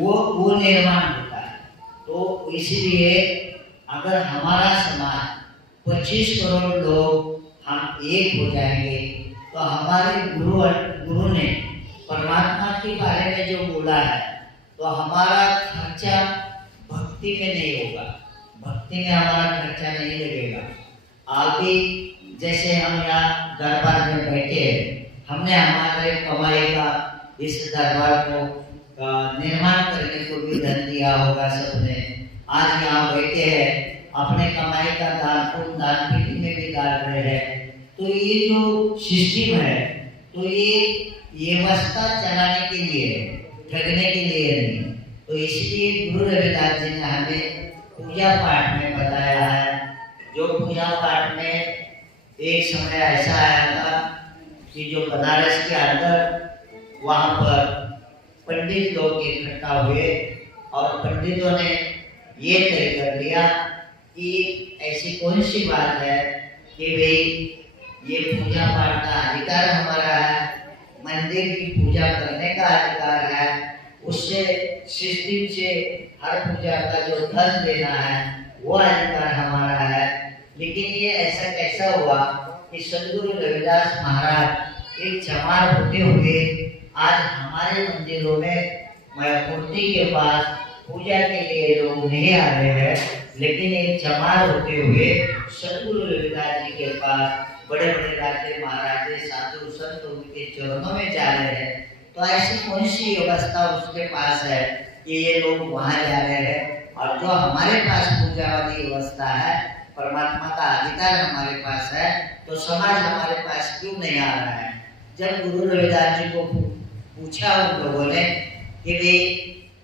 वो निर्माण होता है। तो इसलिए अगर हमारा समाज 25 करोड़ लोग हम एक हो जाएंगे तो हमारे गुरु ने परमात्मा के बारे में जो बोला है तो हमारा खर्चा भक्ति में नहीं होगा, भक्ति में हमारा खर्चा नहीं लगेगा। अभी जैसे हम यहाँ दरबार में बैठे हैं, हमने हमारे कमाई का इस दरबार को निर्माण करने को भी धन दिया होगा सबने। आज यहाँ बैठे हैं, अपने कमाई का दान पेटी में भी डाल रहे हैं। तो ये जो सिस्टम है तो ये व्यवस्था चलाने के लिए, ठगने के लिए नहीं। तो इसलिए गुरु रविदास जी ने हमें पूजा पाठ में बताया है। जो पूजा पाठ में एक समय ऐसा आया था कि जो बनारस के अंदर वहाँ पर पंडित लोग इकट्ठा हुए और पंडितों ने ये तय कर लिया कि ऐसी कौन सी बात है कि भाई ये पूजा पाठ का अधिकार हमारा है, मंदिर की पूजा करने का अधिकार है, उससे सिस्टम से हर पूजा का जो धन देना है वो अधिकार हमारा है। लेकिन ये ऐसा कैसा हुआ कि सदगुरु रविदास महाराज एक चमार होते हुए आज हमारे मंदिरों में मूर्ति के पास पूजा के लिए लोग नहीं आ रहे हैं, लेकिन एक चमार होते हुए सदगुरु रविदास जी के पास बड़े बड़े राजे महाराजे साधु संत उनके चरणों में जा रहे हैं। तो ऐसी कौन सी व्यवस्था उसके पास है कि ये लोग वहां जा रहे हैं? और जो हमारे पास पूजा वाली व्यवस्था है, परमात्मा का अधिकार हमारे पास है, तो समाज हमारे पास क्यों नहीं आ रहा है? जब गुरु रविदास जी को पूछा उन लोगों ने कि भाई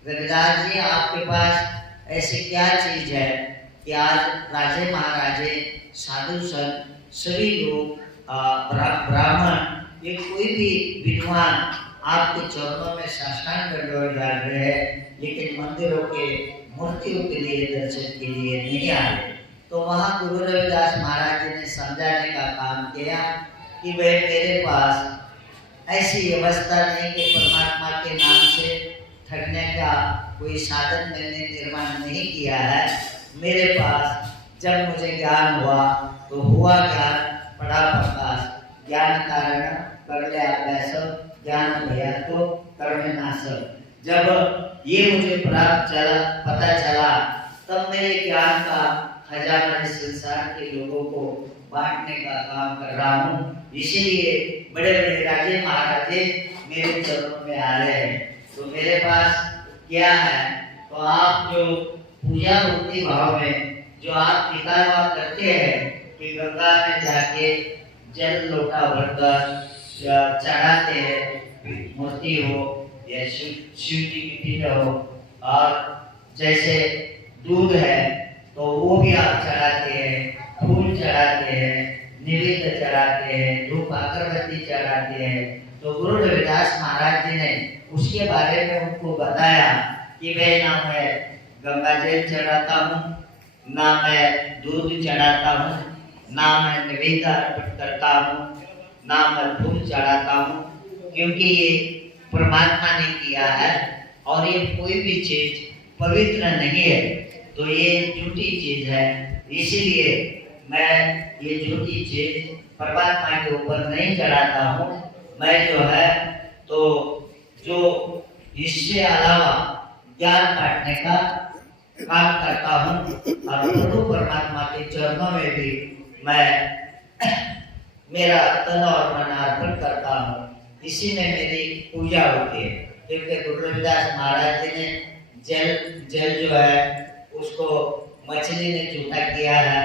रविदास जी आपके पास ऐसी क्या चीज है कि आज राजे महाराजे साधु संत सभी लोग ब्राह्मण ये कोई भी विद्वान आपके चरणों में साष्टांग दंडवत डाल रहे हैं, लेकिन मंदिरों के मूर्तियों के लिए दर्शन के लिए नहीं आ रहे। तो वहाँ गुरु रविदास महाराज जी ने समझाने का काम किया कि भाई मेरे पास ऐसी व्यवस्था नहीं कि परमात्मा के नाम से ठगने का कोई साधन मैंने निर्माण नहीं किया है। मेरे पास जब मुझे ज्ञान हुआ तो हुआ ज्ञान पड़ा प्रकाश, ज्ञान कारण कर ले अभ्यास, ज्ञान भया तो कर्म नाश। जब ये मुझे पता चला तब मेरे ज्ञान का खजाना संसार के लोगों को बांटने का काम कर रहा हूँ। इसीलिए बड़े बड़े राजे महाराजे मेरे चरणों में आ रहे हैं। तो मेरे पास क्या है? तो आप जो पूजा भक्ति भाव में जो आप पिता करते हैं कि गंगा में जाके जल लोटा भरकर चढ़ाते हैं, मूर्ति हो या शिव जी की पीठ हो, और जैसे दूध है तो वो भी आप चढ़ाते हैं, फूल चढ़ाते हैं, निवेद्य चढ़ाते हैं, धूप अगरबत्ती चढ़ाते हैं। तो गुरु रविदास महाराज जी ने उसके बारे में उनको बताया कि मैं ना मैं गंगा जल चढ़ाता हूँ, ना मैं दूध चढ़ाता हूँ, ना मैं निवेद्य अर्पित करता हूँ, ना मैं फूल चढ़ाता हूँ, क्योंकि ये परमात्मा ने किया है और ये कोई भी चीज पवित्र नहीं है, तो ये झूठी चीज है। इसलिए मैं ये झूठी चीज परमात्मा के ऊपर नहीं चढ़ाता हूँ। मैं जो है तो जो इससे अलावा ज्ञान बांटने का काम करता हूँ और प्रभु परमात्मा के चरणों में भी मैं मेरा तन और मन अर्पण करता हूँ। इसी में मेरी पूजा होती है, क्योंकि गुरु रविदास महाराज जी ने जल जो है उसको मछली ने झूठा किया है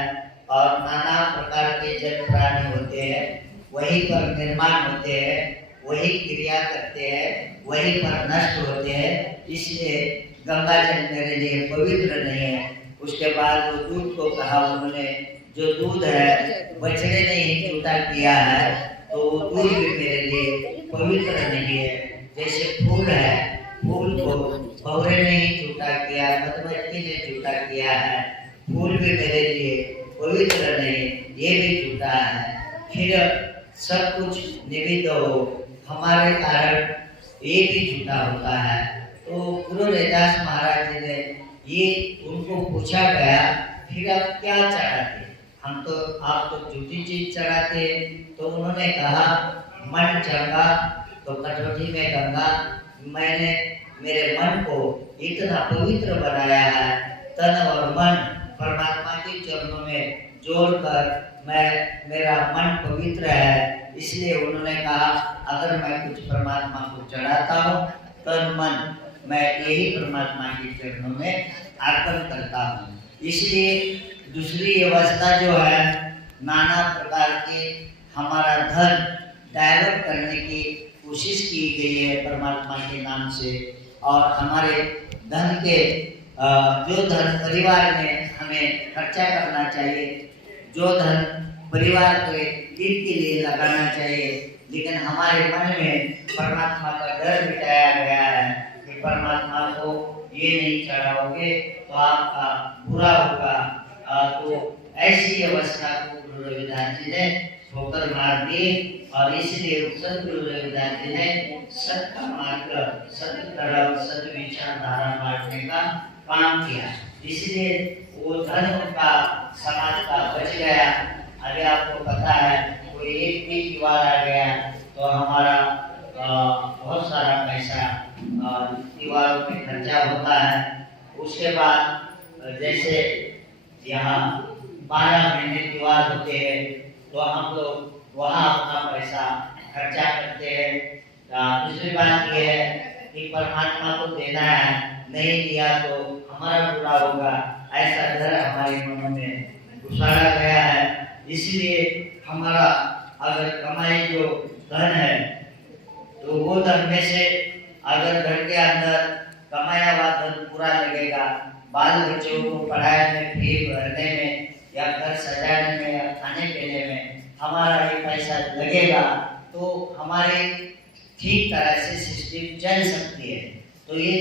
और नाना प्रकार के जल प्राणी होते हैं, वहीं पर निर्माण होते हैं, वही क्रिया करते हैं, वहीं पर नष्ट होते हैं। इसलिए गंगा जल मेरे लिए पवित्र नहीं है। उसके बाद वो दूध को कहा उन्होंने, जो दूध है बछड़े ने ही झूठा किया है, तो वो दूध भी मेरे लिए पवित्र नहीं है। जैसे फूल है, फूल को भौरे ने ही झूठा किया, मधुमक्खी ने झूठा किया है, फूल भी मेरे लिए पवित्र नहीं, ये भी झूठा है। फिर सब कुछ निमित्त हो, हमारे कारण ये भी झूठा होता है। तो गुरु रविदास महाराज जी ने ये उनको पूछा गया, फिर आप क्या चढ़ाते? हम तो आप तो झूठी चीज चढ़ाते। तो उन्होंने कहा मन चंगा तो कटौती में गंगा। मैंने मेरे मन को इतना पवित्र बनाया है, तन और मन परमात्मा के चरणों में जोड़कर मेरा मन पवित्र है। इसलिए उन्होंने कहा अगर मैं कुछ परमात्मा को चढ़ाता हूँ, तन मन मैं यही परमात्मा के चरणों में अर्पण करता हूँ। इसलिए दूसरी अवस्था जो है, नाना प्रकार के हमारा धन डाइवर्ट करने की कोशिश की गई है परमात्मा के नाम से, और हमारे धन के जो धन परिवार में हमें खर्चा करना चाहिए, जो धन परिवार के हित के लिए लगाना चाहिए, लेकिन हमारे मन में परमात्मा का डर बिठाया गया है कि परमात्मा को ये नहीं चढ़ाओगे तो आपका बुरा होगा। तो ऐसी अवस्था को गुरु रविदास जी ने ठोकर मार दी, और इसलिए सदगुरु रविदास जी ने सत्य मार्ग, सत्य तरफ, सत्य विचारधारा बांटने का काम किया। इसलिए वो धन उनका समाज का बच गया। अगर आपको पता है कोई एक भी दीवार आ गया तो हमारा बहुत सारा पैसा दीवारों में खर्चा होता है। उसके बाद जैसे यहाँ 12 महीने दीवार होते हैं तो हम लोग वहाँ अपना पैसा खर्चा करते हैं। दूसरी बात यह है कि परमात्मा को देना है, नहीं दिया तो हमारा बुरा होगा, ऐसा डर हमारे मनों में घुसाया गया है। इसलिए हमारा अगर कमाई जो धन है तो वो धन में से अगर घर के अंदर कमाया हुआ धन पूरा लगेगा, बाल बच्चों को पढ़ाने में, फी भरने में, या घर सजाने में, या खाने पीने में हमारा ये पैसा लगेगा, तो हमारे ठीक तरह से सिस्टम चल सकती है। तो ये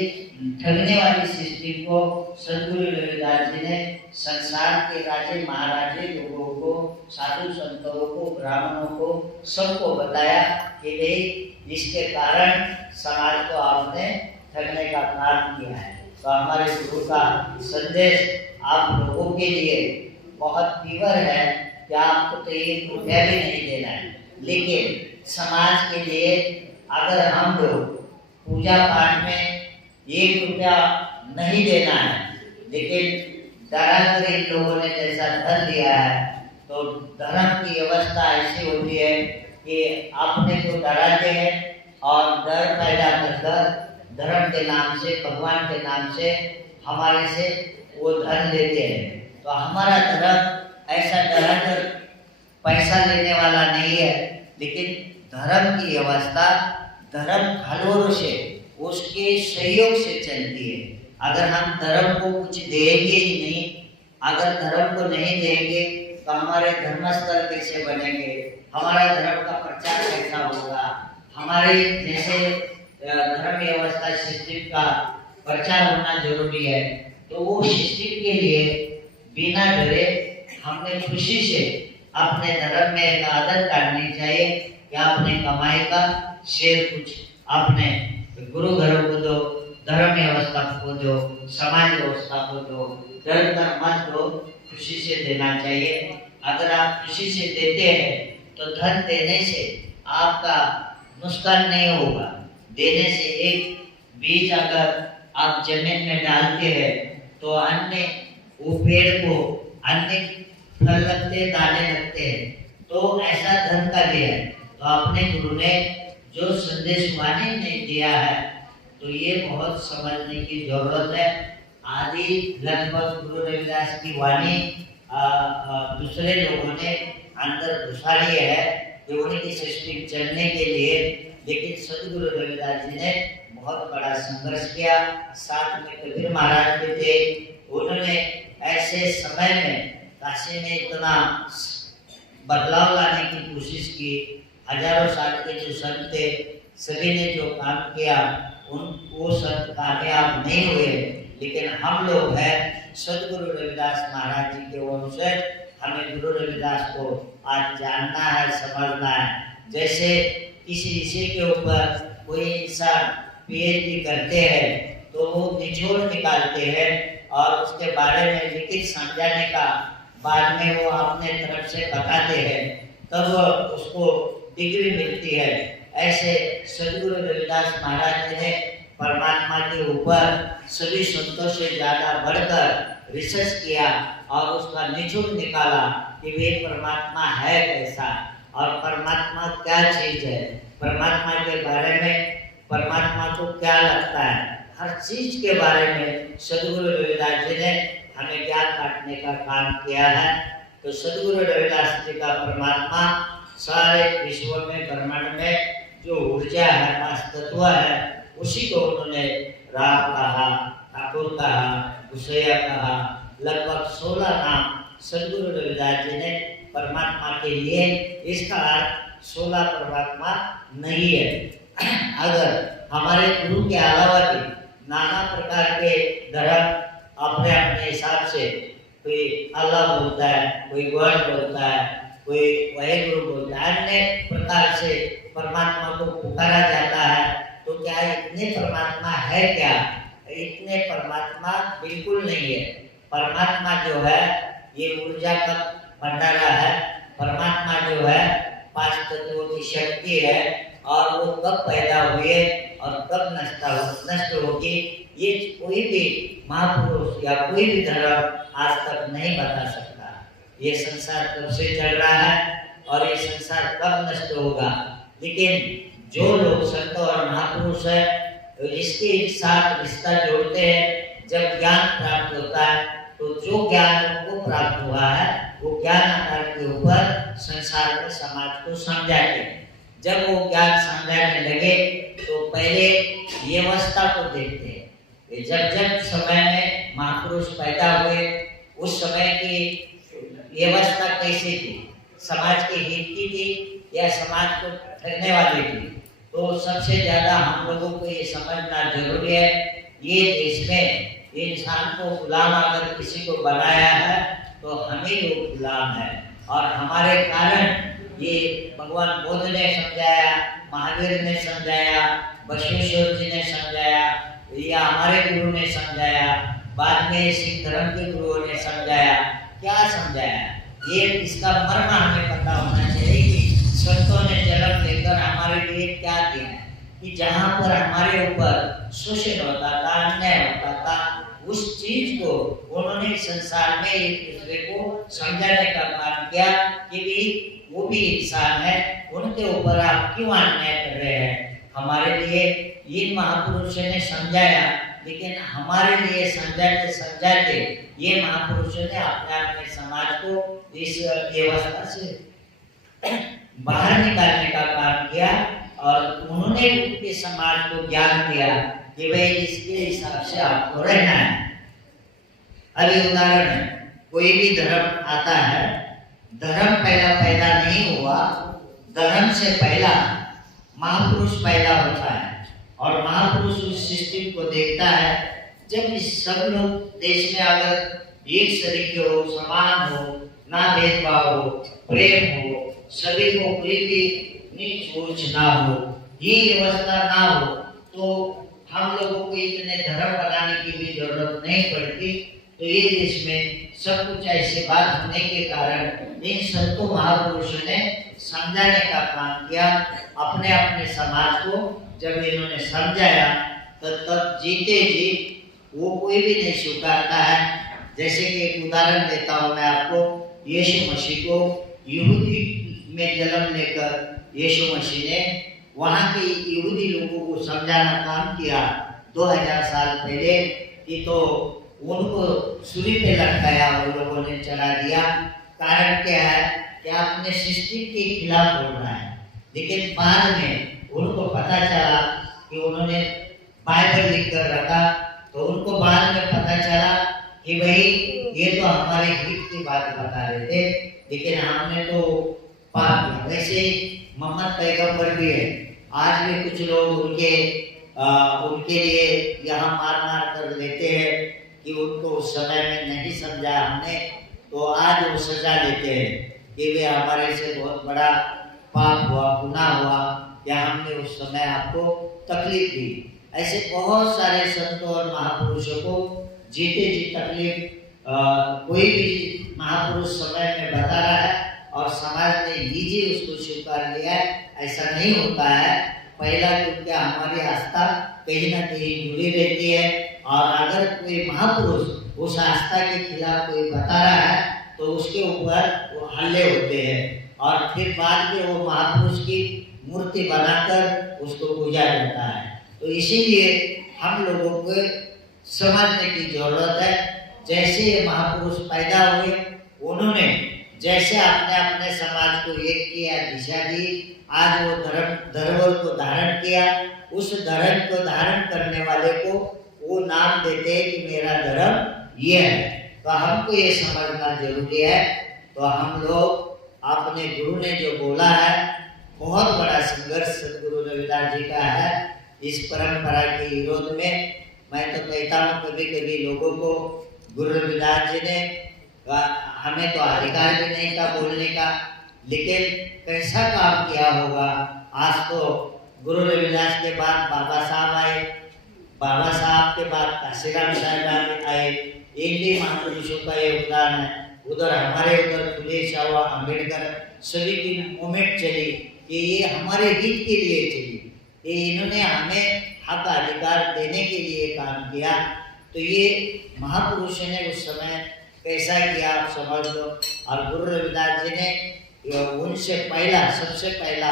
ठगने वाली सिस्टम को सदगुरु रविदास जी ने संसार के राजे महाराजे लोगों को, साधु संतों को, ब्राह्मणों को, सबको बताया कि भाई इसके कारण समाज को आपने ठगने का काम किया है। तो हमारे गुरु का संदेश आप लोगों के लिए बहुत तीव्र है कि आपको तो 1 रुपया भी नहीं देना है, लेकिन समाज के लिए अगर हम लोग पूजा पाठ में 1 रुपया नहीं देना है, लेकिन डराकर इन लोगों ने जैसा धन दिया है, तो धर्म की अवस्था ऐसी होती है कि आपने तो डराते हैं और डर पैदा कर धर्म के नाम से, भगवान के नाम से हमारे से वो धन लेते हैं। तो हमारा धर्म ऐसा डराकर पैसा लेने वाला नहीं है, लेकिन धर्म की अवस्था धर्म घलोर से, उसके सहयोग से चलती है। अगर हम धर्म को कुछ देंगे ही नहीं, अगर धर्म को नहीं देंगे तो हमारे धर्मस्थल कैसे बनेंगे, हमारा धर्म का प्रचार कैसा होगा, हमारे जैसे धर्म व्यवस्था सिस्टम का प्रचार होना जरूरी है। तो वो सिस्टम के लिए बिना डरे हमने खुशी से अपने धर्म में एक आदत डालनी चाहिए कि अपने कमाई का शेयर कुछ अपने गुरु घरों को दो, धर्म व्यवस्था को दो, समाज व्यवस्था को दो, डर कर मत दो, खुशी से देना चाहिए। अगर आप खुशी से देते हैं तो धन देने से आपका नुकसान नहीं होगा। देने से एक बीज अगर आप जमीन में डालते हैं तो अन्य वो पेड़ को अन्य फल लगते, दाने लगते हैं, तो ऐसा धन का दिया है। तो अपने गुरु ने जो संदेश वाणी ने दिया है तो ये बहुत समझने की जरूरत है। आदि लगभग गुरु रविदास की वाणी दूसरे लोगों ने अंदर घुसाड़ी है कि उनकी सृष्टि चलने के लिए, लेकिन सदगुरु रविदास जी ने बहुत बड़ा संघर्ष किया। साथ में कबीर महाराज भी थे, उन्होंने ऐसे समय में काशी में इतना बदलाव लाने की कोशिश की। हजारों साल के जो संत थे सभी ने जो काम किया वो संत कामयाब नहीं हुए, लेकिन हम लोग हैं सदगुरु रविदास महाराज जी के वंशज। हमें गुरु रविदास को आज जानना है, समझना है। जैसे किसी विषय के ऊपर कोई इंसान पीएचडी करते हैं तो वो निचोड़ निकालते हैं और उसके बारे में लिखित समझाने का बाद में वो अपने तरफ से बताते हैं, तब उसको डिग्री मिलती है। ऐसे सदगुरु रविदास महाराज जी ने परमात्मा के ऊपर सभी संतों से ज्यादा बढ़कर रिसर्च किया और उसका निचोड़ निकाला कि वे परमात्मा है कैसा और परमात्मा क्या चीज है, परमात्मा के बारे में परमात्मा को क्या लगता है, हर चीज के बारे में सदगुरु रविदास जी ने हमें ज्ञान बांटने का काम किया है। तो सदगुरु रविदास जी का परमात्मा सारे विश्व में ब्रह्मांड में जो ऊर्जा है, पांच तत्व है, उसी को उन्होंने राम कहा, ठाकुर कहा, गुसैया कहा। लगभग 16 नाम सदगुरु रविदास जी ने परमात्मा के लिए, इसका अर्थ 16 परमात्मा नहीं है। अगर हमारे गुरु के अलावा भी नाना प्रकार के धर्म अपने अपने हिसाब से, कोई अल्लाह बोलता है, कोई गॉड बोलता है, कोई वाहेगुरु बोलता है, अन्य प्रकार से परमात्मा को पुकारा जाता है, तो क्या इतने परमात्मा है क्या? इतने परमात्मा बिल्कुल नहीं है। परमात्मा जो है ये ऊर्जा का भंडारा है, परमात्मा जो है पांच तत्वों की शक्ति है और वो कब पैदा हुए और कब नष्ट होगी, ये कोई भी महापुरुष या कोई भी धर्म आज तक नहीं बता सकता। ये संसार कब से चल रहा है और ये संसार कब नष्ट होगा। लेकिन जो लोग संत और महापुरुष है तो इसके साथ रिश्ता जोड़ते हैं, जब ज्ञान प्राप्त होता है तो जो ज्ञान उनको प्राप्त हुआ है वो ज्ञान आधार के ऊपर संसार में समाज को समझाते हैं। जब वो ज्ञान समझाने लगे तो पहले ये अवस्था को देखते हैं। जब समय में महापुरुष पैदा हुए उस समय की व्यवस्था कैसी थी, समाज के हित की थी या समाज को ठगने वाली थी। तो सबसे ज्यादा हम लोगों को ये समझना जरूरी है, ये देश में इंसान को गुलाम अगर किसी को बनाया है तो हम ही लोग गुलाम है। और हमारे कारण ये भगवान बुद्ध ने समझाया, महावीर ने समझाया, बसवेश्वर जी ने समझाया या हमारे गुरु ने समझाया, बाद में सिख धर्म के गुरुओं ने समझाया। क्या समझाया, ये इसका मर्म हमें पता होना चाहिए कि संतों ने जन्म लेकर हमारे लिए क्या दिया है। कि जहाँ पर हमारे ऊपर शोषण होता था, अन्याय होता था, उस चीज को उन्होंने संसार में एक दूसरे को समझाने का काम किया कि भी वो भी इंसान है, उनके ऊपर आप क्यों अन्याय कर रहे हैं। हमारे लिए इन महापुरुषों ने समझाया, लेकिन हमारे लिए समझाते ये महापुरुषों ने अपने समाज को इस व्यवस्था से बाहर निकालने का काम किया और उन्होंने उनके समाज को ज्ञान दिया कि भाई इसके हिसाब से आपको रहना है। अभी उदाहरण है, कोई भी धर्म आता है, धर्म पहला पैदा नहीं हुआ, धर्म से पहला महापुरुष पैदा होता है और महापुरुष उस सिस्टम को देखता है। जब इस सब लोग देश में अगर एक सरीके हो, समान हो, ना भेदभाव हो, प्रेम हो, सभी को कोई भी नीच ऊंच ना हो, ये व्यवस्था ना हो, तो हम लोगों को इतने धर्म बनाने की भी जरूरत नहीं पड़ती। तो ये देश में सब कुछ ऐसी बात होने के कारण इन संतों महापुरुषों ने समझाने का काम किया अपने अपने समाज को। जब इन्होंने समझाया तो तब जीते जी वो कोई भी नहीं स्वीकारता है। जैसे कि एक उदाहरण देता हूँ मैं आपको, यीशु मसीह को यहूदी में जन्म लेकर यीशु मसीह ने वहाँ के यहूदी लोगों को समझाना काम किया 2000 साल पहले कि तो उनको सूली पे लटकाया, वो लोगों ने चला दिया। कारण क्या है कि आपने सृष्टि के खिलाफ बोल रहा है। लेकिन बाद में उनको पता चला कि उन्होंने बाइबल लिख कर रखा, तो उनको बाद में पता चला कि भाई ये तो हमारे हित की बात बता रहे थे, लेकिन हमने तो पाप किया। वैसे मोहम्मद पैगंबर भी है, आज भी कुछ लोग उनके लिए यहाँ मार मार कर लेते हैं कि उनको उस समय में नहीं समझा हमने, तो आज वो सजा देते हैं कि वे हमारे से बहुत बड़ा पाप हुआ, गुनाह हुआ, या हमने उस समय आपको तकलीफ दी। ऐसे बहुत सारे संतों और महापुरुषों को जीते जी तकलीफ कोई भी महापुरुष समय में बता रहा है और समाज ने निजी उसको स्वीकार लिया है, ऐसा नहीं होता है। पहला क्योंकि हमारी आस्था कहीं ना कहीं जुड़ी रहती है, और अगर कोई महापुरुष उस आस्था के खिलाफ कोई बता रहा है तो उसके ऊपर वो हल्ले होते हैं, और फिर बाद में वो महापुरुष की मूर्ति बनाकर उसको पूजा जाता है। तो इसीलिए हम लोगों को समझने की जरूरत है। जैसे ये महापुरुष पैदा हुए, उन्होंने जैसे अपने अपने समाज को एक किया, दिशा दी, आज वो धर्म को धारण किया। उस धर्म को धारण करने वाले को वो नाम देते हैं कि मेरा धर्म ये है। तो हमको ये समझना जरूरी है। तो हम लोग अपने गुरु ने जो बोला है, बहुत बड़ा संघर्ष सदगुरु रविदास जी का है इस परंपरा के विरोध में। मैं तो कहता हूँ कभी कभी लोगों को, गुरु रविदास जी ने हमें तो अधिकार भी नहीं था बोलने का, लेकिन कैसा काम किया होगा। आज तो गुरु रविदास के बाद बाबा साहब आए, बाबा साहब के बाद काशीराम साहब आए, एक भी महापुरुषों का योगदान है। उधर हमारे उधर फुले शाह अम्बेडकर सभी की मूवमेंट चली कि ये हमारे हित के लिए चली, ये इन्होंने हमें हक अधिकार देने के लिए काम किया। तो ये महापुरुषों ने उस समय कैसा किया आप समझ लो। और गुरु रविदास जी ने उनसे पहला, सबसे पहला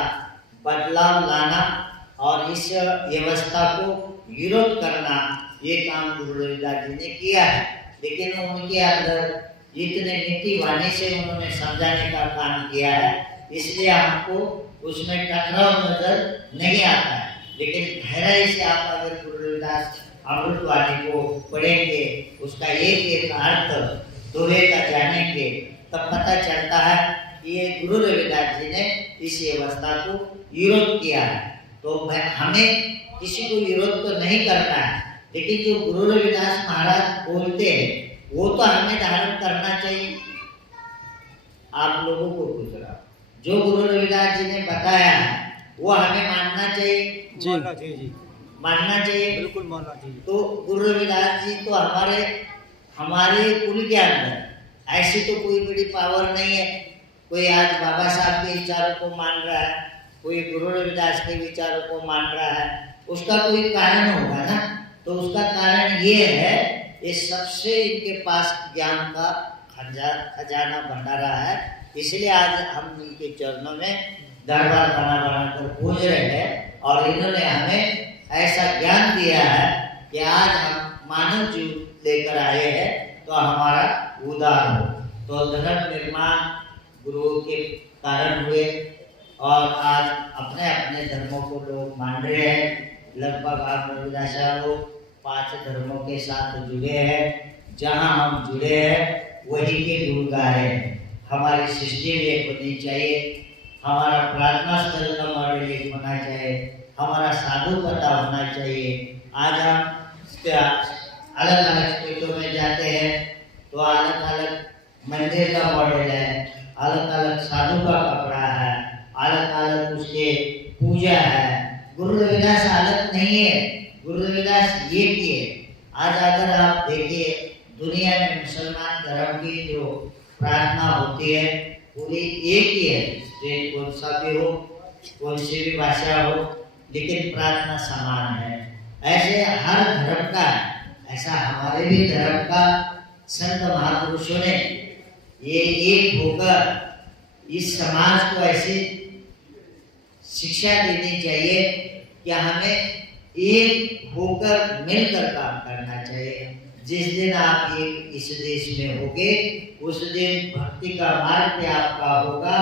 बदलाव लाना और इस व्यवस्था को विरोध करना, ये काम गुरु रविदास जी ने किया है। लेकिन उनके अंदर इतने नीति वाणी से उन्होंने समझाने का काम किया है, इसलिए हमको उसमें टकराव नजर नहीं आता है। लेकिन गहराई से आप अगर गुरु रविदास अमृतवाणी को पढ़ेंगे, उसका एक एक अर्थ दोहे का जानेंगे, तब पता चलता है कि ये गुरु रविदास जी ने इस व्यवस्था को विरोध किया है। तो हमें किसी को विरोध तो नहीं करना है, लेकिन जो गुरु रविदास महाराज बोलते हैं वो तो हमें धारण करना चाहिए। आप लोगों को पूछ रहा हूँ, जो गुरु रविदास जी ने बताया है वो हमें मानना चाहिए जी, मानना चाहिए, बिल्कुल मानना चाहिए। तो गुरु रविदास जी तो हमारे कुल के अंदर ऐसी तो कोई बड़ी पावर नहीं है। कोई आज बाबा साहब के विचारों को मान रहा है, कोई गुरु रविदास के विचारों को मान रहा है, उसका कोई कारण होगा ना। तो उसका कारण ये है, ये सबसे इनके पास ज्ञान का खजाना भंडारा है। इसलिए आज हम इनके चरणों में दरबार बना कर पूज रहे हैं, और इन्होंने हमें ऐसा ज्ञान दिया है कि आज हम मानव जीव लेकर आए हैं तो हमारा उद्धार हो। तो धर्म निर्माण गुरुओं के कारण हुए, और आज अपने अपने धर्मों को लोग मान रहे हैं। लगभग आप रविदास लोग 5 धर्मों के साथ जुड़े हैं। जहाँ हम जुड़े हैं वही के गुण गा रहे हैं। हमारी सृष्टि एक होनी चाहिए, हमारा प्रार्थना स्थल का मॉडल एक होना चाहिए, हमारा साधु पता होना चाहिए। आज हम अलग अलग स्टेटों में जाते हैं तो अलग अलग मंदिर का मॉडल है, अलग अलग साधु का कपड़ा है, अलग अलग उसके पूजा है। गुरु रविदास अलग नहीं है, गुरु रविदास ये की है। आज अगर आप देखिए दुनिया में मुसलमान धर्म की जो प्रार्थना होती है पूरी एक ही है, स्टेट कौन सा भी हो, कौन सी भी भाषा हो, लेकिन प्रार्थना समान है। ऐसे हर धर्म का है, ऐसा हमारे भी धर्म का संत महापुरुषों ने ये एक होकर इस समाज को ऐसी शिक्षा देनी चाहिए कि हमें एक होकर मिलकर काम करना चाहिए। जिस दिन आप एक इस देश में होगे उस दिन भक्ति का मार्ग पे आपका होगा,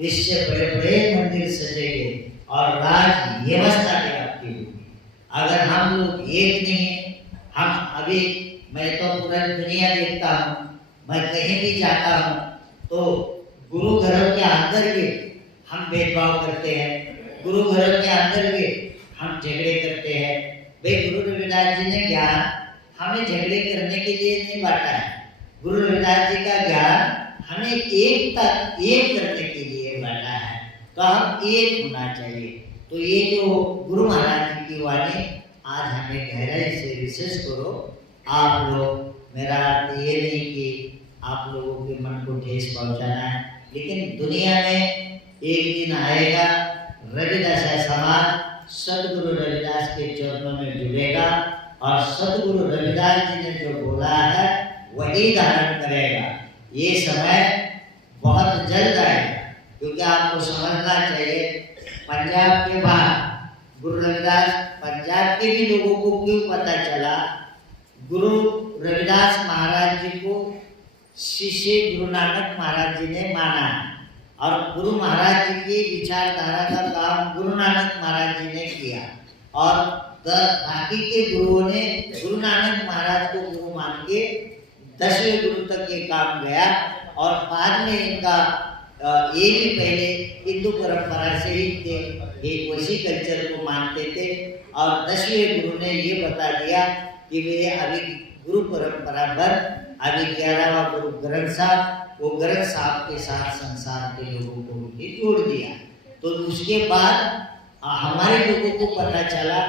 इससे बड़े बड़े मंदिर सजेंगे और राज व्यवस्था भी आपकी होगी। अगर हम लोग एक नहीं है, हम अभी मैं तो पूरा दुनिया देखता हूँ, मैं कहीं भी जाता हूँ तो गुरु घरों के अंदर भी हम भेदभाव करते हैं, गुरु घरों के अंदर भी हम झगड़े करते हैं। भाई गुरु रविदास जी ने ज्ञान हमें झगड़े करने के लिए नहीं बांटा है, गुरु रविदास जी का ज्ञान हमें एक करने के लिए बांटा है। तो हम एक होना चाहिए। तो ये जो गुरु महाराज जी की वाणी आज हमें गहराई से विशेष करो आप लोग, मेरा अर्थ ये नहीं कि आप लोगों के मन को ठेस पहुंचाना है, लेकिन दुनिया में एक दिन आएगा रविदास समाज सदगुरु रविदास के चरणों में जुड़ेगा और सदगुरु रविदास जी ने जो बोला है वही धारण करेगा। ये समय बहुत जल्द आएगा, क्योंकि आपको समझना चाहिए पंजाब के बाद गुरु रविदास, पंजाब के भी लोगों को क्यों पता चला गुरु रविदास महाराज जी को शिष्य गुरु नानक महाराज जी ने माना, और गुरु महाराज जी की विचारधारा का काम गुरु नानक महाराज जी ने किया, और बाकी के गुरुओं ने गुरु नानक महाराज को गुरु मान के 10वें गुरु तक ये काम गया। और बाद में इनका ये भी पहले हिंदू परंपरा से ही थे, एक वैसी कल्चर को मानते थे, और 10वें गुरु ने ये बता दिया कि वे अभी गुरु परंपरा पर अभी 11वां गुरु ग्रंथ साहब, वो ग्रंथ साहब के साथ संसार के लोगों को भी जोड़ दिया। तो उसके बाद हमारे लोगों को पता चला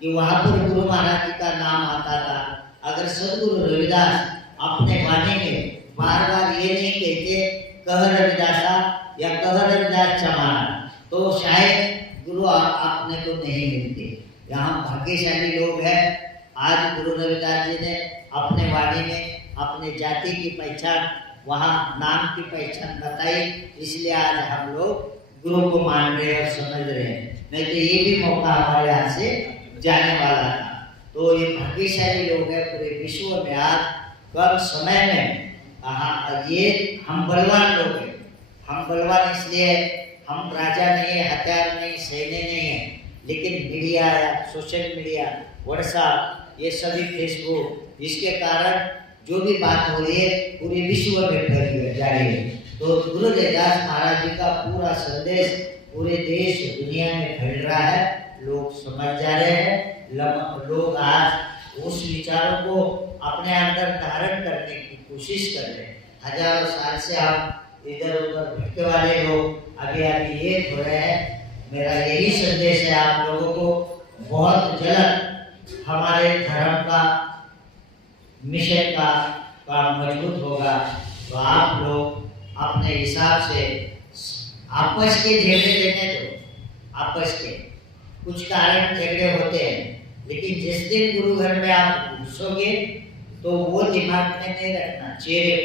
कि वहाँ पर गुरु महाराज जी का नाम आता था। अगर सदगुरु रविदास अपने वाणी में बार बार ये नहीं कहते कह रविदासा या कह रविदास चमार, तो शायद गुरु आपने को नहीं मिलते। यहाँ भाग्यशाली लोग हैं, आज गुरु रविदास जी ने अपने वाणी में अपने जाति की पहचान, वहाँ नाम की पहचान बताई, इसलिए आज हम लोग गुरु को मान रहे और समझ रहे हैं, नहीं तो ये भी मौका हमारे यहाँ से जाने वाला था। तो ये भाग्यशाली लोग हैं पूरे विश्व में, आज कम समय में ये हम बलवान लोग हैं। हम बलवान इसलिए, हम राजा नहीं है, हथियार नहीं, सैन्य नहीं है, लेकिन मीडिया या सोशल मीडिया, व्हाट्सएप, ये सभी फेसबुक, इसके कारण जो भी बात हो रही है पूरे विश्व में फैल जा रही है। तो गुरु रविदास महाराज जी का पूरा संदेश पूरे देश दुनिया में फैल रहा है, लोग समझ जा रहे हैं, लोग आज उस विचारों को अपने अंदर धारण करने की कोशिश कर रहे हैं। हजारों साल से आप इधर उधर भटके वाले लोग अभी अभी ये हो रहे हैं। मेरा यही संदेश है आप लोगों को, बहुत जल्द हमारे धर्म का मिशन का मजबूत होगा। तो आप लोग अपने हिसाब से आपस के झगड़े लेने दो, आपस के कुछ कारण झगड़े होते हैं, लेकिन जिस दिन गुरु घर में आप घुसोगे तो वो दिमाग में नहीं रखना, चेहरे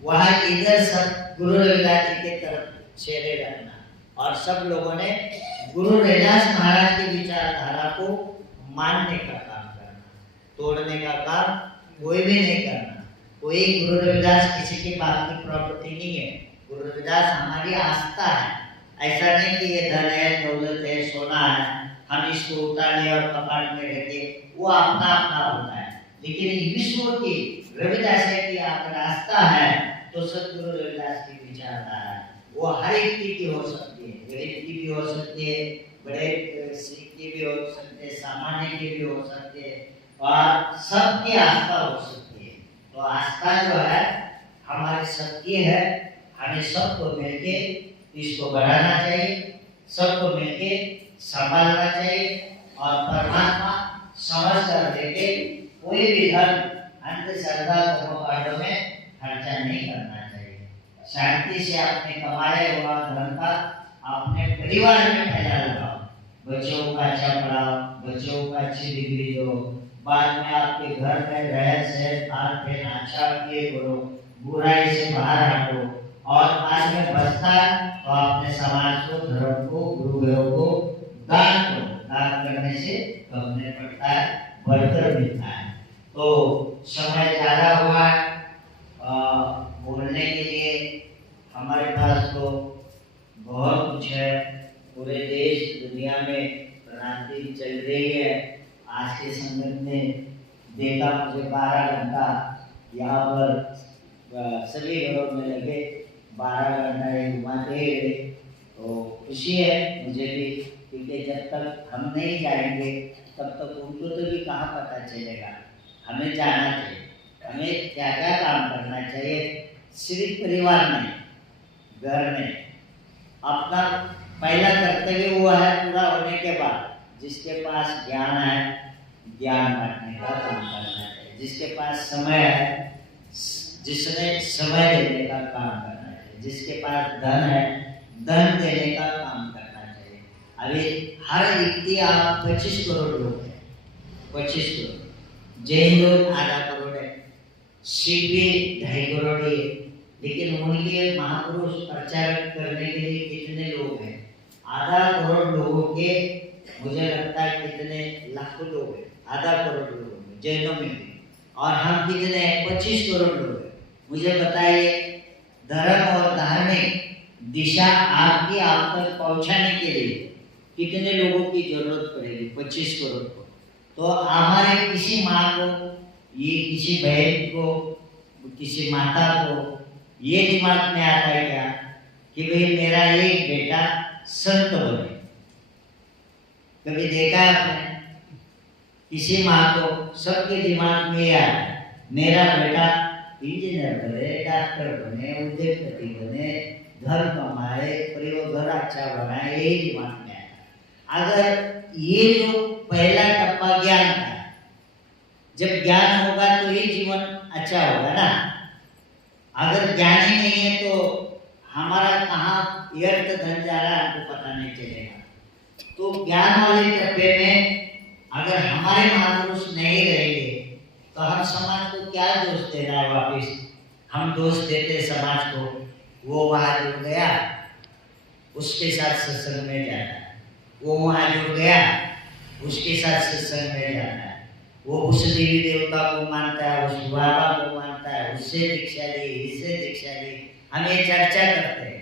को वहाँ इधर सब गुरु रविदास जी के तरफ चेहरे रखना, और सब लोगों ने गुरु रविदास महाराज की विचारधारा को मानने का काम करना, तोड़ने का काम कोई भी नहीं करना। कोई गुरु रविदास किसी की बात की प्रॉपर्टी नहीं है, गुरु रविदास हमारी आस्था है। ऐसा नहीं कि ये धन है, दौलत है, सोना है, हम इसको उतार ले और कपाट में रखे, वो अपना अपना होता है। लेकिन विश्व की रविदास की अगर आस्था है तो सदगुरु रविदास की विचारधारा है, वो हर एक की हो सकती है, गरीब की भी हो सकती है, बड़े सिख की भी हो सकती है, सामान्य की भी हो सकती है, और सबकी आस्था हो सकती है। तो आस्था जो है हमारी शक्ति है, हमें सबको मिलके इसको बढ़ाना चाहिए, सबको मिलके संभालना चाहिए, और परमात्मा समझ कर देके कोई भी धर्म अंधश्रद्धा कर्मकांडों में खर्चा नहीं करना चाहिए। शांति से अपने कमाए हुआ धन का अपने परिवार में फैला लगाओ, बच्चों को अच्छा पढ़ाओ, बच्चों को अच्छी डिग्री दो, बाद में आपके घर में रह से खान पीन अच्छा किए करो, बुराई से बाहर हटो, और बाद में बचता तो अपने समाज को, धर्म को, गुरुओं को दान करो। दान करने से कमने पड़ता है, बढ़कर मिलता है। तो समय ज़्यादा हुआ है बोलने के लिए, हमारे पास तो बहुत कुछ है, पूरे देश दुनिया में क्रांति चल रही है। आज के संगत में देखा मुझे 12 घंटा यहाँ पर सभी घरों में लगे, 12 घंटा घुमाते रहे, तो खुशी है मुझे भी, क्योंकि जब तक हम नहीं जाएंगे तब तक उनको तो भी कहाँ पता चलेगा। हमें जाना चाहिए, हमें क्या क्या काम करना चाहिए, सिर्फ परिवार में, घर में अपना पहला कर्तव्य वो है, पूरा होने के बाद जिसके पास ज्ञान है ज्ञान बांटने का काम करना चाहिए। जिसके पास समय है, जिसने समय देने का काम करना चाहिए, जिसके पास धन है धन देने का काम करना चाहिए। अभी हर व्यक्ति आप 25 करोड़ लोग हैं, 25 करोड़, जैन लोग आधा करोड़ है, शिव भी 2.5 करोड़ है, लेकिन उनके महापुरुष प्रचार करने के लिए कितने लोग हैं? आधा करोड़ लोगों के मुझे लगता है कितने लाखों लोग हैं, आधा करोड़ लोग हैं जैनों में भी, और हम कितने हैं? 25 करोड़ लोग हैं। मुझे बताइए धर्म और धार्मिक दिशा आपकी आप तक पहुंचाने के लिए कितने लोगों की जरूरत पड़ेगी? 25 करोड़ को। तो हमारे किसी माँ को, ये किसी बहन को, किसी माता को ये दिमाग में आता है क्या कि भाई मेरा एक बेटा संत बने? कभी देखा है आपने? किसी माँ को सबके दिमाग में आता है मेरा बेटा इंजीनियर बने, डॉक्टर बने, उद्योगपति बने, घर कमाए, परिवार अच्छा बनाए, यही दिमाग में आता है। अगर ये जो पहला टप्पा ज्ञान का, जब ज्ञान होगा तो ही जीवन अच्छा होगा ना। अगर ज्ञान ही नहीं है तो हमारा कहाँ व्यर्थ धन जा रहा है हमको पता नहीं चलेगा। तो ज्ञान वाले टप्पे में अगर हमारे महापुरुष नहीं रहेंगे तो हम समाज को क्या दोष देना है? वापिस हम दोष देते समाज को, वो वहां जुड़ गया उसके साथ सत्संग में जाना है, वो वहां जुड़ गया उसके साथ सत्संग में जाना है, वो उस देवी देवता को मानता है, उस बाबा को मानता है, उससे दीक्षा ली, इससे दीक्षा ली। हम ये चर्चा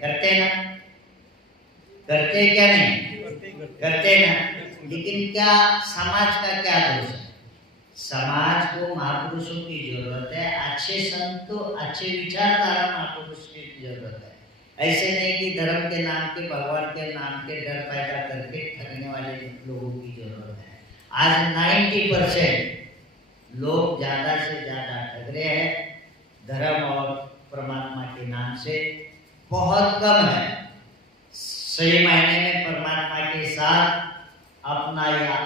करते ना, करते क्या नहीं करते ना। लेकिन क्या समाज का क्या दोष है? समाज को महापुरुषों की जरूरत है, अच्छे संतों, अच्छे विचारधारा महापुरुष की जरूरत है। ऐसे नहीं कि धर्म के नाम के, भगवान के नाम के डर पैदा करके ठगने वाले लोगों की जरूरत है। आज 90% लोग ज्यादा से ज्यादा ठग रहे हैं धर्म और परमात्मा के नाम से, बहुत कम है सही मायने में परमात्मा के साथ अपना या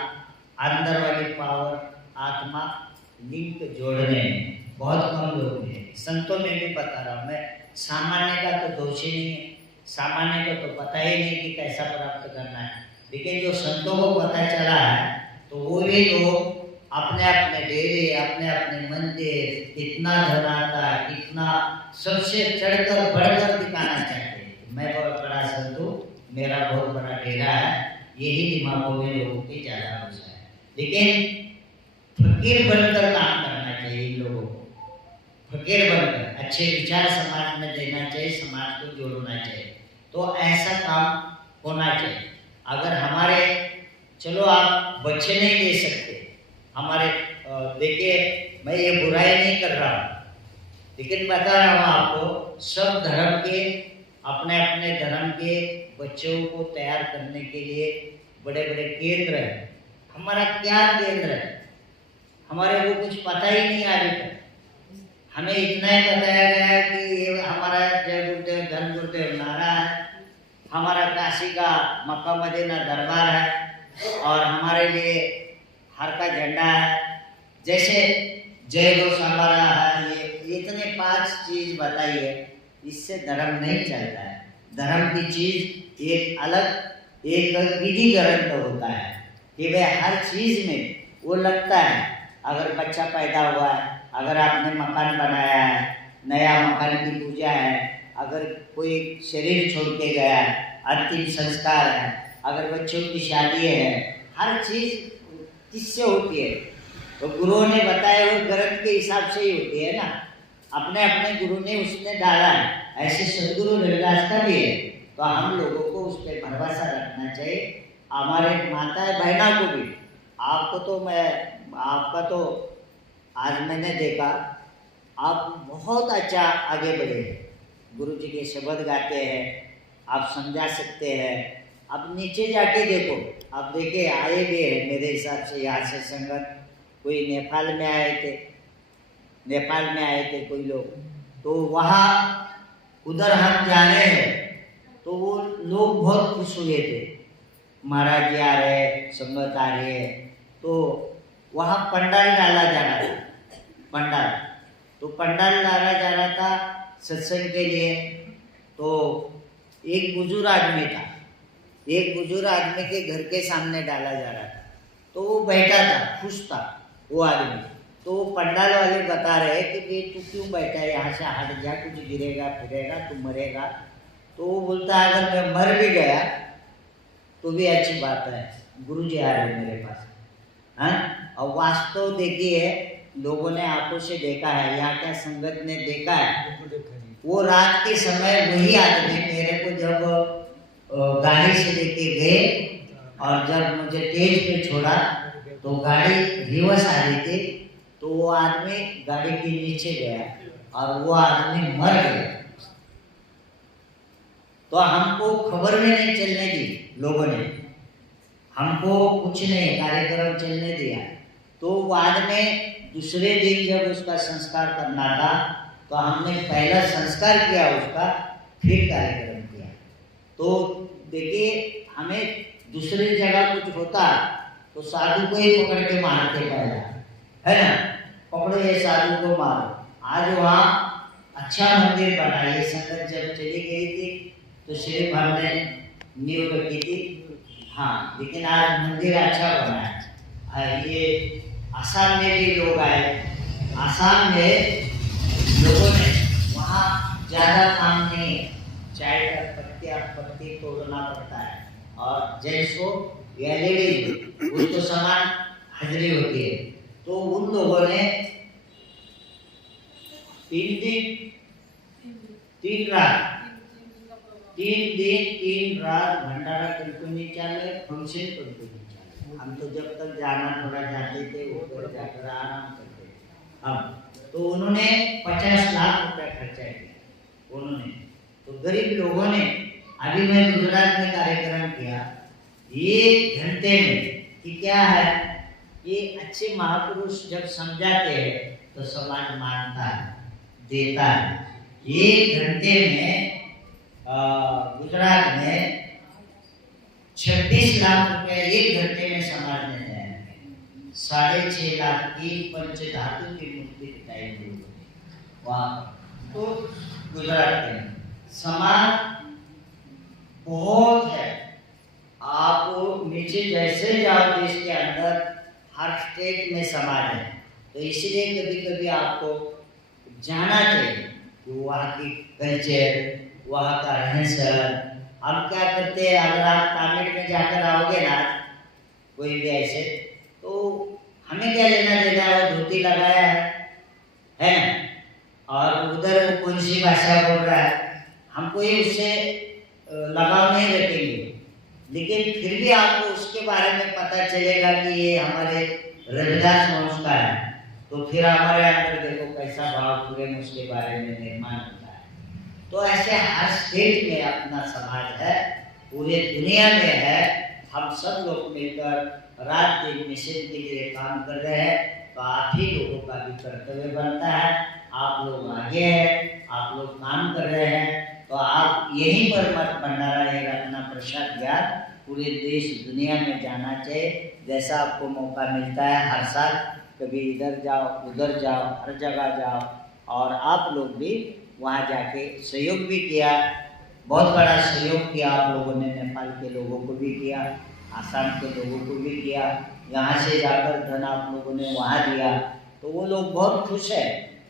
अंदर वाली पावर आत्मा लिंक जोड़ने में बहुत कम लोग हैं। संतों में भी बता रहा हूँ मैं, सामान्य का तो दोष ही नहीं है, सामान्य को तो पता ही नहीं कि कैसा प्राप्त करना है। लेकिन जो संतों को पता चला है तो वो भी लोग अपने अपने डेरे, अपने अपने मंदिर, कितना धन आता है, कितना सबसे चढ़कर बढ़कर दिखाना चाहते हैं। मैं बहुत बड़ा संत हूँ, मेरा बहुत बड़ा डेरा है, यही दिमागों में लोगों की ज्यादा घुसा है। लेकिन फकीर बनकर काम करना चाहिए इन लोगों को, फकीर बनकर अच्छे विचार समाज में देना चाहिए, समाज को जोड़ना चाहिए। तो ऐसा काम होना चाहिए। अगर हमारे, चलो आप बच्चे नहीं दे सकते हमारे, देखिए मैं ये बुराई नहीं कर रहा हूँ, लेकिन बता रहा हूँ आपको, सब धर्म के अपने अपने धर्म के बच्चों को तैयार करने के लिए बड़े बड़े केंद्र हैं। हमारा क्या केंद्र है? हमारे को कुछ पता ही नहीं अभी तक। हमें इतना ही बताया गया है कि ये हमारा जय गुरुदेव धन गुरुदेव नारा है, हमारा काशी का मक्का मदीना दरबार है, और हमारे लिए हर का झंडा है, जैसे जय गौशाला है। ये इतने 5 चीज बताई है, इससे धर्म नहीं चलता है। धर्म की चीज एक अलग, एक विधिकरण तो होता है कि वह हर चीज में वो लगता है। अगर बच्चा पैदा हुआ है, अगर आपने मकान बनाया है, नया मकान की पूजा है, अगर कोई शरीर छोड़ के गया है, अंतिम संस्कार है, अगर बच्चों की शादी है, हर चीज किससे होती है? तो गुरुओं ने बताए हुए ग्रंथ के हिसाब से ही होती है ना, अपने अपने गुरु ने उसने डाला है। ऐसे सदगुरु रविदास का भी है, तो हम लोगों को उस पर भरोसा रखना चाहिए। हमारे माता बहना को भी, आपको तो मैं, आपका तो आज मैंने देखा आप बहुत अच्छा आगे बढ़े हैं, गुरु जी के शब्द गाते हैं, आप समझा सकते हैं। अब नीचे जाके देखो, अब देखिए आए भी हैं मेरे हिसाब से यहाँ से संगत, कोई नेपाल में आए थे, नेपाल में आए थे कोई लोग, तो वहाँ उधर हम जा रहे हैं तो वो लोग बहुत खुश हुए थे, महाराज जी आ रहे, संगत आ रही है। तो वहाँ पंडाल डाला जा रहा था, पंडाल। तो पंडाल डाला जा रहा था सत्संग के लिए। तो एक बुजुर्ग आदमी था, एक बुजुर्ग आदमी के घर के सामने डाला जा रहा था। तो वो बैठा था, खुश था वो आदमी। तो पंडाल वाले बता रहे कि भाई तू क्यों बैठा है, यहाँ से हट जा, कुछ गिरेगा फिरेगा तू मरेगा। तो वो बोलता है अगर मैं मर भी गया तो भी अच्छी बात है, गुरुजी आ रहे मेरे पास। हाँ, और वास्तव देखिए लोगों ने आंखों से देखा है, यहाँ क्या संगत ने देखा है। वो रात के समय वही आदमी मेरे को जब गाड़ी से लेके गए और जब मुझे स्टेज पे छोड़ा तो गाड़ी रिवर्स आ रही थी। तो वो आदमी गाड़ी के नीचे गया और वो आदमी मर गया। तो हमको खबर में नहीं चलने दी लोगों ने, हमको कुछ नहीं कार्यक्रम चलने दिया। तो बाद में दूसरे दिन जब उसका संस्कार करना था तो हमने पहला संस्कार किया उसका, फिर कार्यक्रम किया। तो देखिए हमें दूसरी जगह कुछ होता तो साधु को ही पकड़ के मारते पहला, है ना, पकड़ो ये साधु को मारो। आज वहाँ अच्छा मंदिर बना, ये संगत जब चली गई थी तो श्री भाव ने नींव रखी थी, हाँ, लेकिन आज मंदिर अच्छा बना है। ये आसाम में भी लोग आए, आसाम में लोगों ने वहाँ ज़्यादा काम नहीं है, चाय का पत्ती तोड़ना पड़ता है और जेंट्स को या लेडीज उसको समान हाजिरी होती है। तो उन लोगों ने 3 दिन 3 रात 3 रात भंडारा कंटिन्यू चाले, फंक्शन कंटिन्यू चाले। हम तो जब तक जाना थोड़ा जाते थे ऊपर जाकर आराम करते थे। अब तो उन्होंने 50 लाख रुपया खर्चा किया उन्होंने। तो गरीब लोगों ने, अभी मैं गुजरात में कार्यक्रम किया, 1 घंटे में कि क्या है, ये अच्छे महापुरुष जब समझाते हैं तो समाज मानता है, देता है। 1 घंटे में गुजरात में 26 लाख रुपए 1 घंटे में समाज ने दिया। 6.5 लाख की पंचधातु की मूर्ति दिखाई दी वहाँ। तो गुजरात में समाज बहुत है। आप नीचे जैसे जाओ देश के अंदर हर स्टेट में समाज है। तो इसलिए कभी कभी आपको जाना चाहिए कि वहाँ की कल्चर, वहाँ का रहन सहन। हम क्या करते हैं, अगर आप तमिल में जाकर आओगे ना कोई भी ऐसे, तो हमें क्या लेना देना है, वो धोती लगाया है ना, और उधर वो कौन सी भाषा बोल रहा है, हमको ये उससे लगाव नहीं रखेंगे। लेकिन फिर भी आपको उसके बारे में पता चलेगा कि ये हमारे रविदास वंश का है, तो फिर हमारे अंदर देखो कैसा भाव प्रेम उसके बारे में निर्माण होता है। तो ऐसे हर स्टेट में अपना समाज है, पूरे दुनिया में है। हम सब लोग मिलकर रात दिन मिशन के लिए काम कर रहे हैं। तो आप ही लोगों का भी कर्तव्य बनता है, आप लोग आगे हैं, आप लोग काम कर रहे हैं। तो आप यहीं पर मत भंडारा ये रखना, प्रसाद ज्ञान पूरे देश दुनिया में जाना चाहिए। जैसा आपको मौका मिलता है हर साल, कभी इधर जाओ उधर जाओ, हर जगह जाओ। और आप लोग भी वहाँ जाके सहयोग भी किया, बहुत बड़ा सहयोग किया आप लोगों ने, नेपाल के लोगों को भी किया, आसाम के लोगों को भी किया। यहाँ से जाकर धन आप लोगों ने वहाँ दिया, तो वो लोग बहुत खुश है।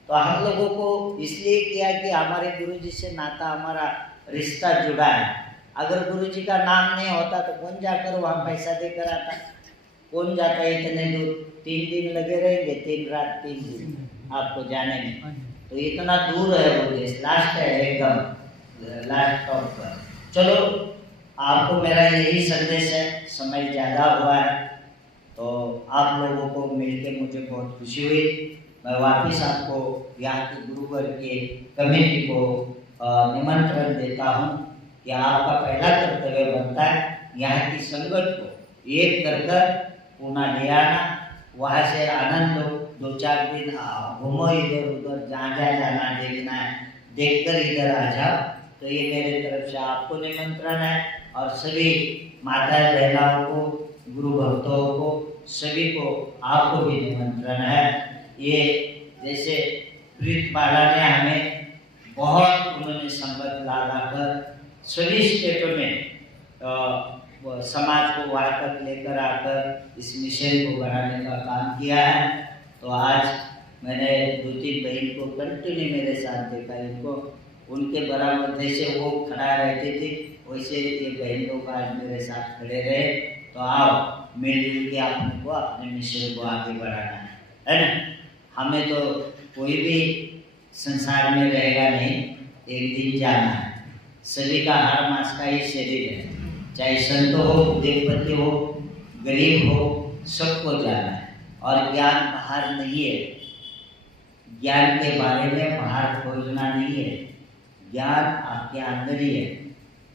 तो हम लोगों को इसलिए किया कि हमारे गुरुजी से नाता, हमारा रिश्ता जुड़ा है। अगर गुरुजी का नाम नहीं होता तो कौन जाकर वहाँ पैसा देकर आता, कौन जाता है इतने दूर। 3 दिन लगे रहेंगे, 3 रात 3 दिन आपको जाने में। तो इतना दूर है वो देश, लास्ट है एकदम लास्ट टॉप पर। चलो आपको मेरा यही संदेश है, समय ज़्यादा हुआ है तो आप लोगों को मिलकर मुझे बहुत खुशी हुई। मैं वापस आपको यहाँ के गुरुवर के कमेटी को निमंत्रण देता हूँ कि आपका पहला कर्तव्य बनता है यहाँ की संगत को एक कर पुणे ले आना, वहाँ से आनंद लो, 2-4 दिन घूमो इधर उधर, जहाँ जहाँ जाना देखना है, देखकर इधर आ जाओ। तो ये मेरे तरफ से आपको निमंत्रण है और सभी माता बहनों को, गुरु भक्तों को, सभी को आपको भी निमंत्रण है। ये जैसे प्रीतमाला ने हमें बहुत उन्होंने संगत ला कर सभी स्टेटों में वो समाज को वहाँ तक लेकर आकर इस मिशन को बढ़ाने का काम किया है। तो आज मैंने 2-3 बहन को कंटिन्यू मेरे साथ देखा, इनको उनके बराबर जैसे वो खड़ा रहते थे वैसे ये बहन लोग आज मेरे साथ खड़े रहे। तो आओ मिलजुल के आपको अपने मिशन को आगे बढ़ाना है ना। हमें तो कोई भी संसार में रहेगा नहीं, एक दिन जाना है। सभी का हर मास का ही शरीर है, चाहे संत हो, उद्योगपति हो, गरीब हो, सबको जाना है। और ज्ञान बाहर नहीं है, ज्ञान के बारे में बाहर खोजना नहीं है, ज्ञान आपके अंदर ही है।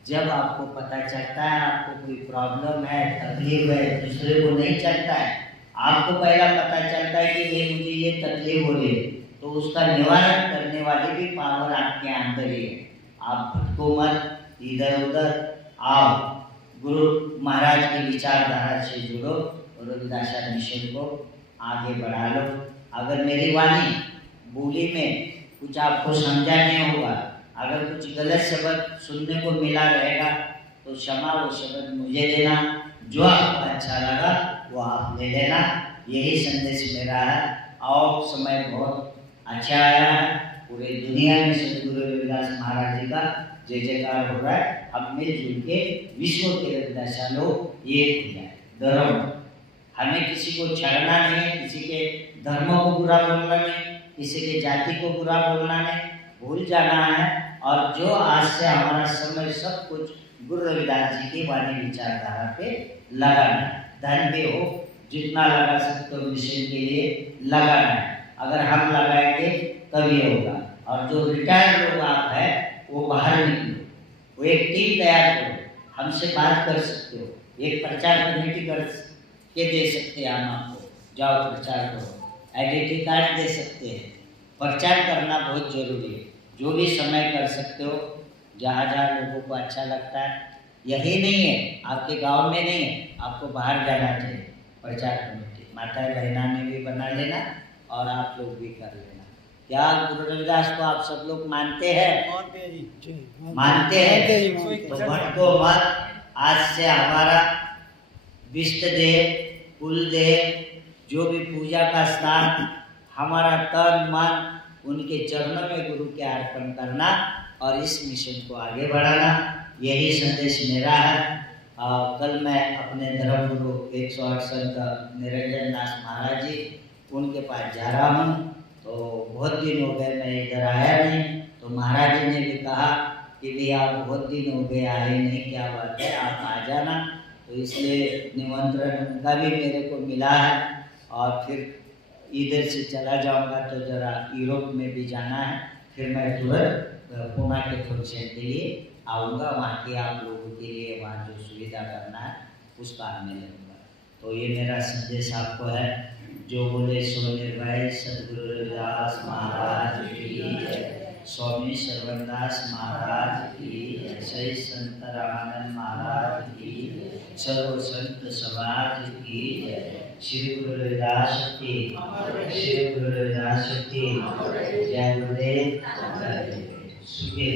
जब आपको पता चलता है आपको कोई प्रॉब्लम है, तकलीफ है, दूसरे को नहीं चलता है, आपको पहला पता चलता है कि भाई मुझे ये तकलीफ हो रही है, तो उसका निवारण करने वाली भी पावर आपके अंदर ही है। आप भटको मत, इधर उधर आओ, गुरु महाराज की विचारधारा से जुड़ो और रविदास मिशन को आगे बढ़ा लो। अगर मेरी वाणी बोली में कुछ आपको समझा नहीं होगा, अगर कुछ गलत शब्द सुनने को मिला रहेगा तो क्षमा, वो शब्द मुझे देना, जो आपको अच्छा लगा वो आप ले लेना। यही संदेश मेरा है। और समय बहुत अच्छा आया है, पूरे दुनिया में सदगुरु रविदास महाराज जी का जय जयकार हो रहा है। हम मिलजुल के विश्व के रविदास लोग एक हो जाए। धर्म, हमें किसी को छेड़ना नहीं, किसी के धर्म को बुरा बोलना नहीं, किसी के जाति को बुरा बोलना नहीं, भूल जाना है। और जो आज से हमारा समय सब कुछ गुरु रविदास जी की वाणी विचारधारा पे लगाना है। धन भी हो, जितना लगा सकते हो मिशन के लिए लगाना है। अगर हम लगाएंगे तभी होगा। और जो रिटायर्ड लोग आप है वो बाहर निकलो, वो एक टीम तैयार करो, हमसे बात कर सकते हो, एक प्रचार कमेटी कर के दे सकते हैं हम आपको, जाओ प्रचार करो, आइडेंटिटी कार्ड दे सकते हैं। प्रचार करना बहुत जरूरी है, जो भी समय कर सकते हो, जहाँ जहाँ लोगों को अच्छा लगता है। यही नहीं है आपके गांव में नहीं है, आपको बाहर जाना चाहिए। प्रचार कमेटी माता बहना में भी बना लेना और आप लोग भी कर लेना। क्या गुरु रविदास को आप सब लोग मानते हैं? मानते हैं तो भटको मत। आज से हमारा विष्ट देव, कुल देव, जो भी पूजा का स्थान, हमारा तन मन उनके चरणों में गुरु के अर्पण करना और इस मिशन को आगे बढ़ाना, यही संदेश मेरा है। कल मैं अपने धर्म गुरु 108 संत निरंजन दास महाराज जी उनके पास जा रहा हूँ। तो बहुत दिन हो गए मैं इधर आया नहीं, तो महाराज जी ने भी कहा कि भी आप बहुत दिन हो गए आए नहीं, क्या बात है, आप आ जाना। तो इसलिए निमंत्रण उनका भी मेरे को मिला है। और फिर इधर से चला जाऊंगा तो ज़रा यूरोप में भी जाना है, फिर मैं तुरंत पुणे के फंक्शन के लिए आऊँगा। वहाँ के आप लोगों के लिए वहाँ जो सुविधा करना है उस काम में लूँगा। तो ये मेरा संदेश आपको है। जो बोले सो निर्भय सदगुरु रविदास महाराज की जय, स्वामी श्रवणदास महाराज की जय, सही संत रामानंद महाराज की जय, सर्व संत समाज की जय। श्री गुरु रविदास की, श्री गुरु रविदास की जय। गुरुदेव सुखी।